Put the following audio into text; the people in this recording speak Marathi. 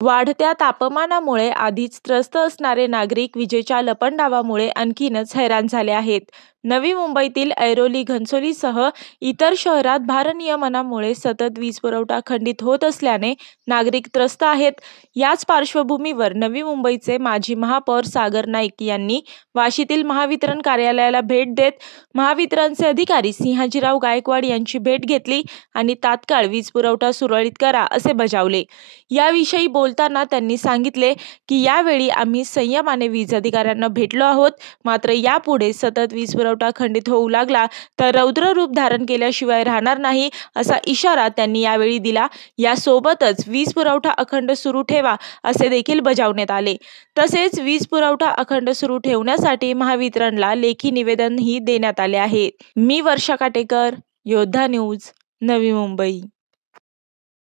वाढत्या तापमानामुळे आधीच त्रस्त असणारे नागरिक विजेच्या लपंडावामुळे आणखीनच हैराण झाले आहेत. नवी मुंबईतील ऐरोली घनसोलीसह इतर शहरात भारनियमनामुळे सतत वीज पुरवठा खंडित होत असल्याने नागरिक त्रस्त आहेत. याच पार्श्वभूमीवर नवी मुंबईचे माजी महापौर सागर नाईक यांनी वाशीतील महावितरण कार्यालयाला भेट देत महावितरणचे अधिकारी सिंहाजीराव गायकवाड यांची भेट घेतली आणि तात्काळ वीज पुरवठा सुरळीत करा असे बजावले. याविषयी बोलताना त्यांनी सांगितले की यावेळी आम्ही संयमाने वीज अधिकाऱ्यांना भेटलो आहोत. मात्र यापुढे सतत वीज पुरवठा खंडित होऊ लागला तर रौद्र रूप धारण केल्याशिवाय राहणार नाही असा इशारा त्यांनी यावेळी दिला. यासोबतच वीज पुरवठा अखंड सुरू ठेवा असे देखील बजावण्यात आले. तसेच वीज पुरवठा अखंड सुरू ठेवण्यासाठी महावितरणला लेखी निवेदनही देण्यात आले आहे. मी वर्षा काटेकर, योद्धा न्यूज, नवी मुंबई.